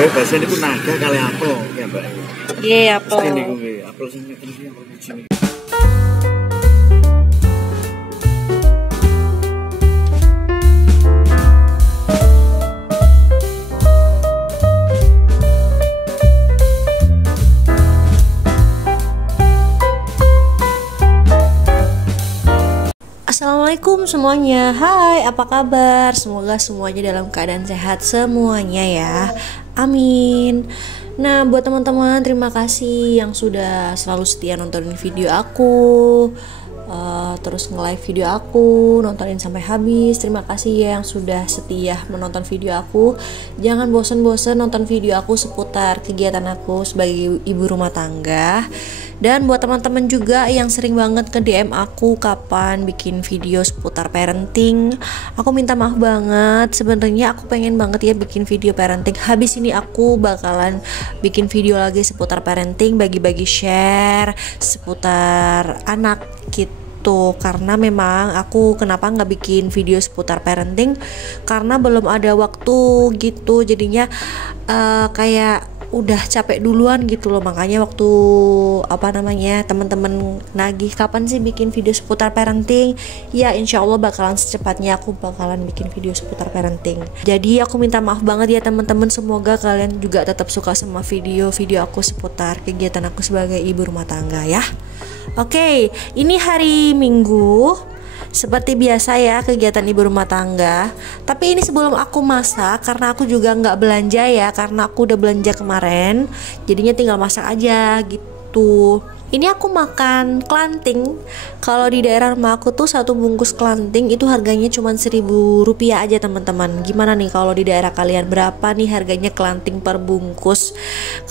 Mbak bahasa niku naga kali apel ya, Mbak. Iya, apel. Sing niku nggih, apel sing ngeten iki apel biji niku. Assalamualaikum semuanya. Hai, apa kabar? Semoga semuanya dalam keadaan sehat semuanya ya. Amin. Nah, buat teman-teman, terima kasih yang sudah selalu setia nontonin video aku, terus nge-live video aku, nontonin sampai habis. Terima kasih ya yang sudah setia menonton video aku. Jangan bosen-bosen nonton video aku seputar kegiatan aku sebagai ibu rumah tangga. Dan buat teman-teman juga yang sering banget ke DM aku kapan bikin video seputar parenting, aku minta maaf banget. Sebenarnya aku pengen banget ya bikin video parenting. Habis ini aku bakalan bikin video lagi seputar parenting, bagi-bagi share seputar anak gitu. Karena memang aku kenapa nggak bikin video seputar parenting, karena belum ada waktu gitu. Jadinya kayak udah capek duluan gitu loh. Makanya waktu teman-teman nagih kapan sih bikin video seputar parenting, ya insya Allah bakalan secepatnya aku bakalan bikin video seputar parenting. Jadi aku minta maaf banget ya teman-teman, semoga kalian juga tetap suka sama video-video aku seputar kegiatan aku sebagai ibu rumah tangga ya. Oke, ini hari Minggu. Seperti biasa ya, kegiatan ibu rumah tangga. Tapi ini sebelum aku masak, karena aku juga nggak belanja ya, karena aku udah belanja kemarin, jadinya tinggal masak aja gitu. Ini aku makan kelanting. Kalau di daerah rumah aku tuh satu bungkus kelanting itu harganya cuma Rp1.000 aja teman-teman. Gimana nih kalau di daerah kalian, berapa nih harganya kelanting per bungkus?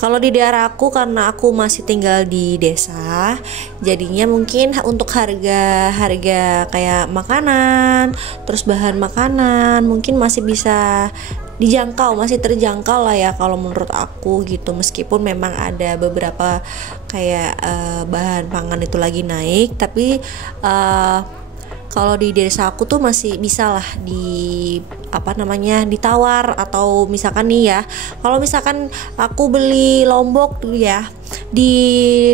Kalau di daerah aku, karena aku masih tinggal di desa, jadinya mungkin untuk harga kayak makanan, terus bahan makanan mungkin masih bisa dijangkau, masih terjangkau lah ya kalau menurut aku gitu. Meskipun memang ada beberapa kayak bahan pangan itu lagi naik, tapi kalau di desa aku tuh masih bisa lah ditawar. Atau misalkan nih ya, kalau misalkan aku beli lombok tuh ya, di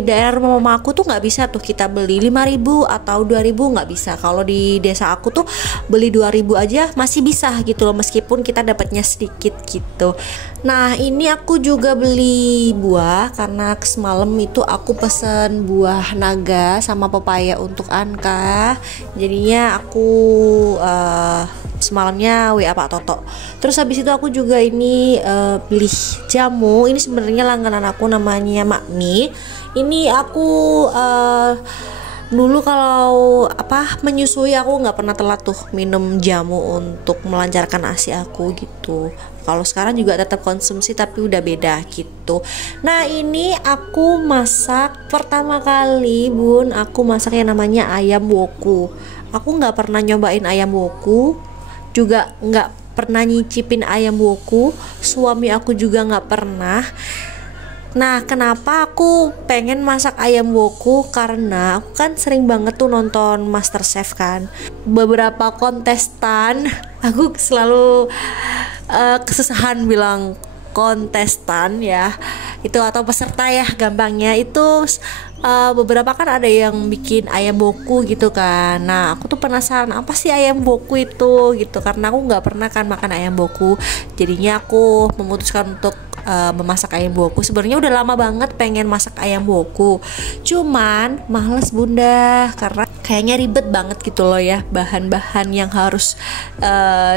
daerah rumah mama aku tuh nggak bisa tuh kita beli 5.000 atau 2.000, nggak bisa. Kalau di desa aku tuh beli 2.000 aja masih bisa gitu loh, meskipun kita dapatnya sedikit gitu. Nah, ini aku juga beli buah karena semalam itu aku pesen buah naga sama pepaya untuk Anka. Jadinya aku semalamnya WA Pak Toto. Terus habis itu aku juga ini beli jamu. Ini sebenarnya langganan aku, namanya Makmi. Ini aku dulu kalau menyusui aku nggak pernah telat tuh minum jamu untuk melancarkan ASI aku gitu. Kalau sekarang juga tetap konsumsi tapi udah beda gitu. Nah, ini aku masak pertama kali bun, aku masak yang namanya ayam woku. Aku nggak pernah nyobain ayam woku, juga nggak pernah nyicipin ayam woku. Suami aku juga nggak pernah. Nah, kenapa aku pengen masak ayam woku? Karena aku kan sering banget tuh nonton MasterChef kan. Beberapa kontestan, aku selalu kesusahan bilang kontestan ya, itu atau peserta ya gampangnya itu. Beberapa kan ada yang bikin ayam woku gitu kan. Nah, aku tuh penasaran apa sih ayam woku itu gitu, karena aku nggak pernah kan makan ayam woku. Jadinya aku memutuskan untuk memasak ayam woku. Sebenarnya udah lama banget pengen masak ayam woku, cuman males bunda, karena kayaknya ribet banget gitu loh ya, bahan-bahan yang harus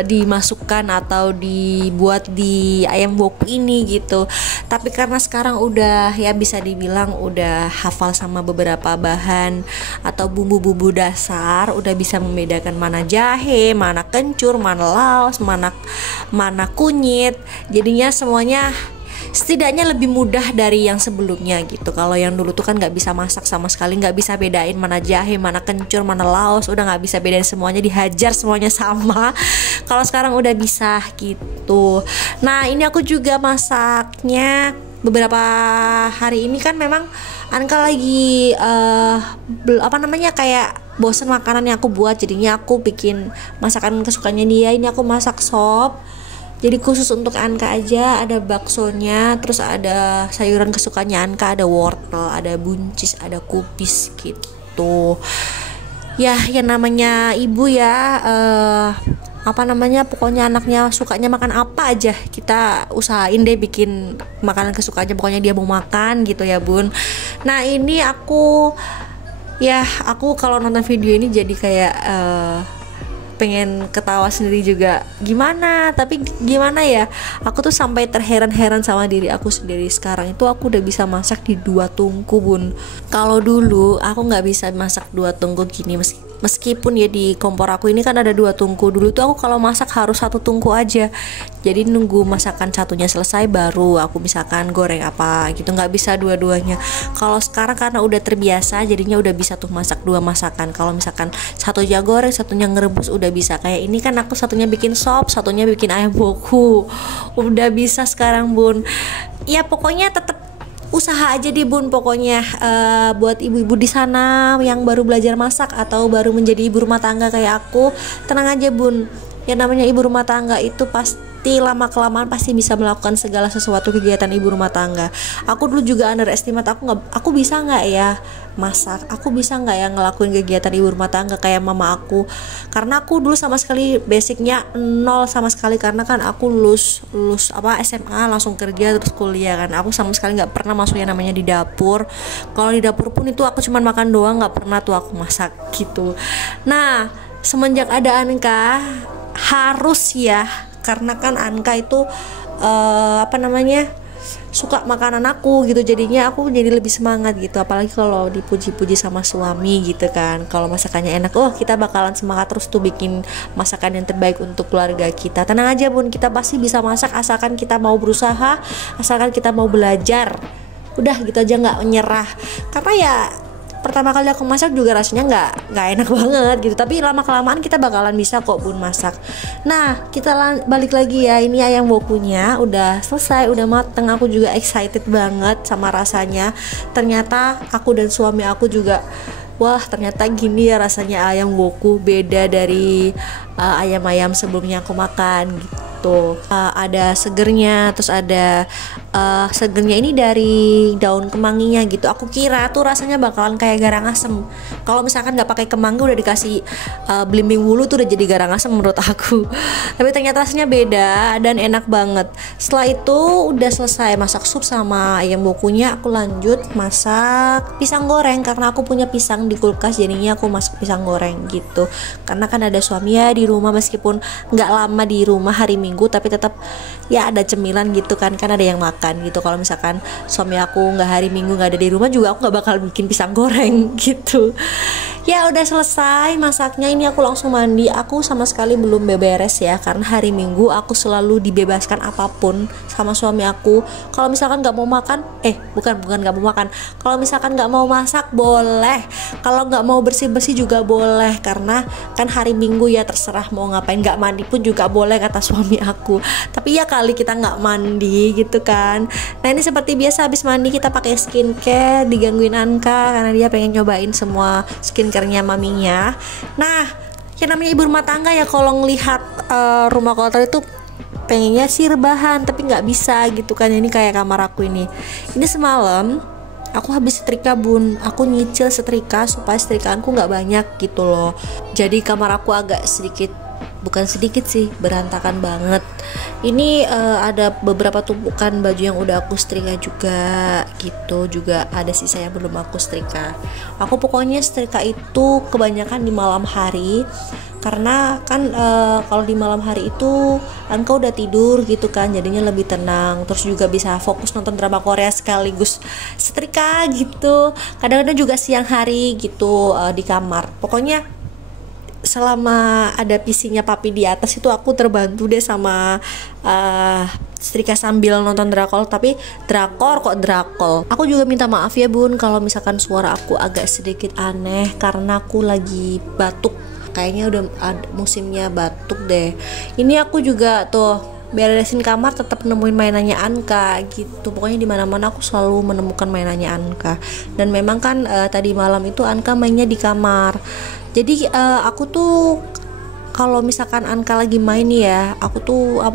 dimasukkan atau dibuat di ayam woku ini gitu. Tapi karena sekarang udah ya bisa dibilang udah hafal sama beberapa bahan atau bumbu-bumbu dasar, udah bisa membedakan mana jahe, mana kencur, mana laos, mana kunyit. Jadinya semuanya setidaknya lebih mudah dari yang sebelumnya gitu. Kalau yang dulu tuh kan nggak bisa masak sama sekali, nggak bisa bedain mana jahe, mana kencur, mana laos, udah nggak bisa bedain, semuanya dihajar, semuanya sama. Kalau sekarang udah bisa gitu. Nah, ini aku juga masaknya beberapa hari ini kan memang Anka lagi kayak bosen makanan yang aku buat, jadinya aku bikin masakan kesukaannya dia. Ini aku masak sop, Jadi khusus untuk Anka aja ada baksonya, terus ada sayuran kesukaannya Anka, ada wortel, ada buncis, ada kupis gitu. Ya, yang namanya ibu ya, apa namanya, pokoknya anaknya sukanya makan apa aja kita usahain deh bikin makanan kesukaannya, pokoknya dia mau makan gitu ya bun. Nah ini aku kalau nonton video ini jadi kayak pengen ketawa sendiri juga, tapi gimana ya, aku tuh sampai terheran-heran sama diri aku sendiri. Sekarang itu aku udah bisa masak di 2 tungku bun. Kalau dulu aku nggak bisa masak 2 tungku gini, meskipun ya di kompor aku ini kan ada 2 tungku. Dulu tuh aku kalau masak harus 1 tungku aja, jadi nunggu masakan satunya selesai baru aku misalkan goreng apa gitu, nggak bisa dua-duanya. Kalau sekarang karena udah terbiasa jadinya udah bisa tuh masak 2 masakan. Kalau misalkan satunya goreng, satunya ngerebus, udah bisa. Kayak ini kan aku satunya bikin sop, satunya bikin ayam woku, udah bisa sekarang bun. Ya pokoknya tetap usaha aja di bun, pokoknya buat ibu-ibu di sana yang baru belajar masak atau baru menjadi ibu rumah tangga kayak aku, tenang aja bun. Ya namanya ibu rumah tangga itu pasti lama kelamaan pasti bisa melakukan segala sesuatu kegiatan ibu rumah tangga. Aku dulu juga underestimate, aku bisa nggak ya masak, aku bisa nggak ya ngelakuin kegiatan ibu rumah tangga kayak mama aku, karena aku dulu sama sekali basicnya nol sama sekali, karena kan aku lulus SMA langsung kerja terus kuliah kan. Aku sama sekali nggak pernah masuk yang namanya di dapur. Kalau di dapur pun itu aku cuma makan doang, nggak pernah tuh aku masak gitu. Nah semenjak ada Anka harus ya, karena kan Anka itu suka makanan aku gitu, jadinya aku jadi lebih semangat gitu. Apalagi kalau dipuji-puji sama suami gitu kan, kalau masakannya enak, kita bakalan semangat terus tuh bikin masakan yang terbaik untuk keluarga kita. Tenang aja bun, kita pasti bisa masak asalkan kita mau berusaha, asalkan kita mau belajar. Udah gitu aja, nggak menyerah. Karena ya pertama kali aku masak juga rasanya nggak enak banget gitu, tapi lama kelamaan kita bakalan bisa kok bun masak. Nah kita balik lagi ya, ini ayam wokunya udah selesai, udah mateng. Aku juga excited banget sama rasanya. Ternyata aku dan suami aku juga, wah ternyata gini ya rasanya ayam woku, beda dari ayam-ayam sebelumnya aku makan gitu. Ada segernya, terus ada segernya ini dari daun kemanginya gitu. Aku kira tuh rasanya bakalan kayak garang asem. Kalau misalkan nggak pakai kemangi udah dikasih belimbing wulu tuh udah jadi garang asem menurut aku. Tapi ternyata rasanya beda dan enak banget. Setelah itu udah selesai masak sup sama ayam wokunya, aku lanjut masak pisang goreng karena aku punya pisang di kulkas, jadinya aku masak pisang goreng gitu. Karena kan ada suami ya di rumah, meskipun nggak lama di rumah hari Minggu, tapi tetap ya ada cemilan gitu kan ada yang makan gitu. Kalau misalkan suami aku nggak hari Minggu, nggak ada di rumah juga, aku nggak bakal bikin pisang goreng gitu. Ya udah selesai masaknya, ini aku langsung mandi. Aku sama sekali belum beberes ya, karena hari Minggu aku selalu dibebaskan apapun sama suami aku. Kalau misalkan nggak mau makan, bukan nggak mau makan, kalau misalkan nggak mau masak boleh, kalau nggak mau bersih-bersih juga boleh, karena kan hari Minggu ya terserah mau ngapain. Nggak mandi pun juga boleh kata suami aku, tapi ya kali kita nggak mandi gitu kan. Nah ini seperti biasa, habis mandi kita pakai skincare, digangguin Anka karena dia pengen nyobain semua skincarenya maminya. Nah yang namanya ibu rumah tangga ya, kalau ngelihat rumah kotor itu pengennya sih rebahan, tapi nggak bisa gitu kan. Ini kayak kamar aku ini semalam aku habis setrika bun, aku nyicil setrika supaya setrikaanku nggak banyak gitu loh. Jadi kamar aku agak bukan sedikit sih, berantakan banget. Ini ada beberapa tumpukan baju yang udah aku setrika juga gitu, juga ada sisa yang belum aku setrika. Aku pokoknya setrika itu kebanyakan di malam hari, karena kan kalau di malam hari itu Anka udah tidur gitu kan, jadinya lebih tenang, terus juga bisa fokus nonton drama Korea sekaligus setrika gitu. Kadang-kadang juga siang hari gitu di kamar. Pokoknya selama ada PC-nya papi di atas itu aku terbantu deh sama setrika sambil nonton drakor. Tapi drakor. Aku juga minta maaf ya bun kalau misalkan suara aku agak sedikit aneh, karena aku lagi batuk. Kayaknya udah musimnya batuk deh. Ini aku juga tuh beresin kamar, tetap nemuin mainannya Anka gitu. Pokoknya di mana-mana aku selalu menemukan mainannya Anka. Dan memang kan tadi malam itu Anka mainnya di kamar. Jadi aku tuh kalau misalkan Anka lagi main ya, aku tuh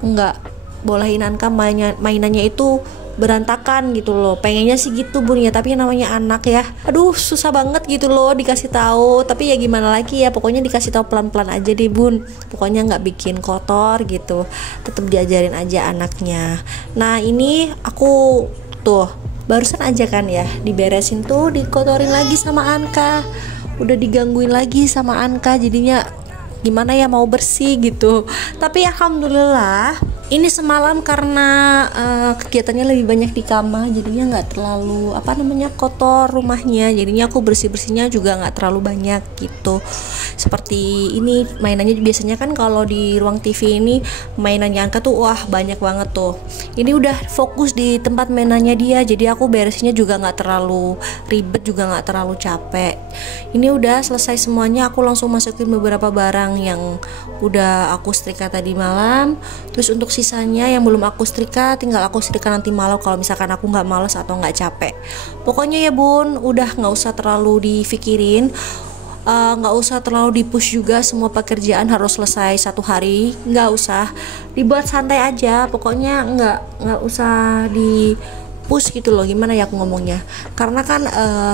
nggak bolehin Anka mainannya itu berantakan gitu loh. Pengennya sih gitu bun ya, tapi namanya anak ya, aduh susah banget gitu loh dikasih tahu. Tapi ya gimana lagi ya, pokoknya dikasih tahu pelan-pelan aja deh bun, pokoknya nggak bikin kotor gitu, tetap diajarin aja anaknya. Nah ini aku tuh barusan aja kan ya diberesin tuh, dikotorin lagi sama Anka, udah digangguin lagi sama Anka, jadinya gimana ya mau bersih gitu. Tapi alhamdulillah ini semalam karena kegiatannya lebih banyak di kamar, jadinya nggak terlalu kotor rumahnya, jadinya aku bersihnya juga nggak terlalu banyak gitu. Seperti ini mainannya biasanya kan kalau di ruang TV ini mainannya Anka tuh wah banyak banget tuh. Ini udah fokus di tempat mainannya dia, jadi aku beresnya juga nggak terlalu ribet, juga nggak terlalu capek. Ini udah selesai semuanya, aku langsung masukin beberapa barang yang udah aku setrika tadi malam. Terus untuk sisanya yang belum aku setrika, tinggal aku setrika nanti malam kalau misalkan aku nggak males atau nggak capek. Pokoknya ya bun, udah nggak usah terlalu dipikirin, nggak usah terlalu dipush juga semua pekerjaan harus selesai satu hari, nggak usah, dibuat santai aja. Pokoknya nggak usah di push gitu loh, gimana ya aku ngomongnya, karena kan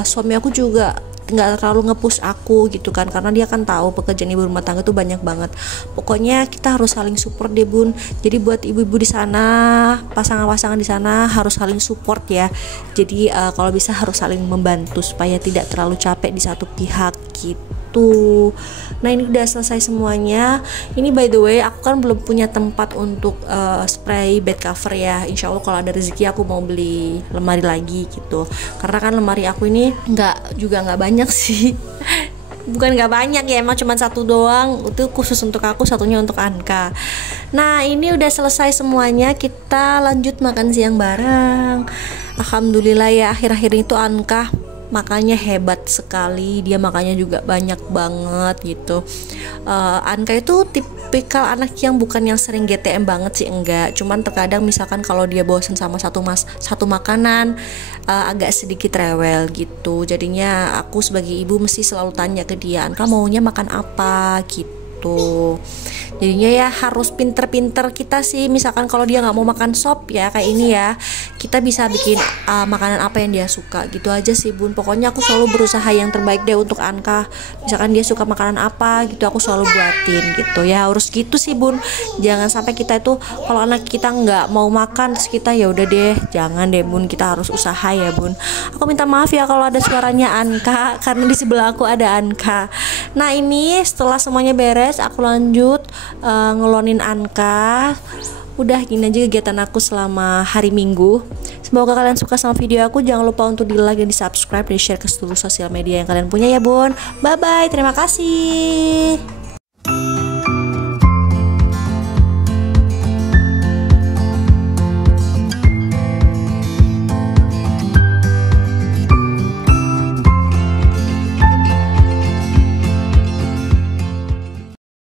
suami aku juga nggak terlalu nge-push aku gitu kan, karena dia kan tahu pekerjaan ibu rumah tangga tuh banyak banget. Pokoknya kita harus saling support deh bun. Jadi buat ibu-ibu di sana, pasangan-pasangan di sana harus saling support ya. Jadi kalau bisa harus saling membantu supaya tidak terlalu capek di satu pihak gitu. Nah ini udah selesai semuanya. Ini by the way aku kan belum punya tempat untuk spray bed cover ya. Insya Allah kalau ada rezeki aku mau beli lemari lagi gitu, karena kan lemari aku ini nggak banyak sih. Bukan nggak banyak ya, emang cuma satu doang, itu khusus untuk aku, satunya untuk Anka. Nah ini udah selesai semuanya, kita lanjut makan siang bareng. Alhamdulillah ya, akhir-akhir itu Anka makanya hebat sekali, dia makanya juga banyak banget gitu. Anka itu tipikal anak yang bukan yang sering GTM banget sih, enggak, cuman terkadang misalkan kalau dia bosen sama satu makanan agak sedikit rewel gitu. Jadinya aku sebagai ibu mesti selalu tanya ke dia, Anka maunya makan apa gitu. Jadinya ya harus pinter-pinter kita sih, misalkan kalau dia nggak mau makan sop ya kayak ini ya, kita bisa bikin makanan apa yang dia suka gitu aja sih bun. Pokoknya aku selalu berusaha yang terbaik deh untuk Anka. Misalkan dia suka makanan apa gitu, aku selalu buatin gitu ya, harus gitu sih bun. Jangan sampai kita itu kalau anak kita nggak mau makan terus kita ya udah deh, jangan deh bun, kita harus usaha ya bun. Aku minta maaf ya kalau ada suaranya Anka, karena di sebelah aku ada Anka. Nah ini setelah semuanya beres, aku lanjut ngelonin Anka. Udah gini aja kegiatan aku selama hari Minggu. Semoga kalian suka sama video aku. Jangan lupa untuk di like dan di subscribe dan di share ke seluruh sosial media yang kalian punya ya bun. Bye bye, terima kasih.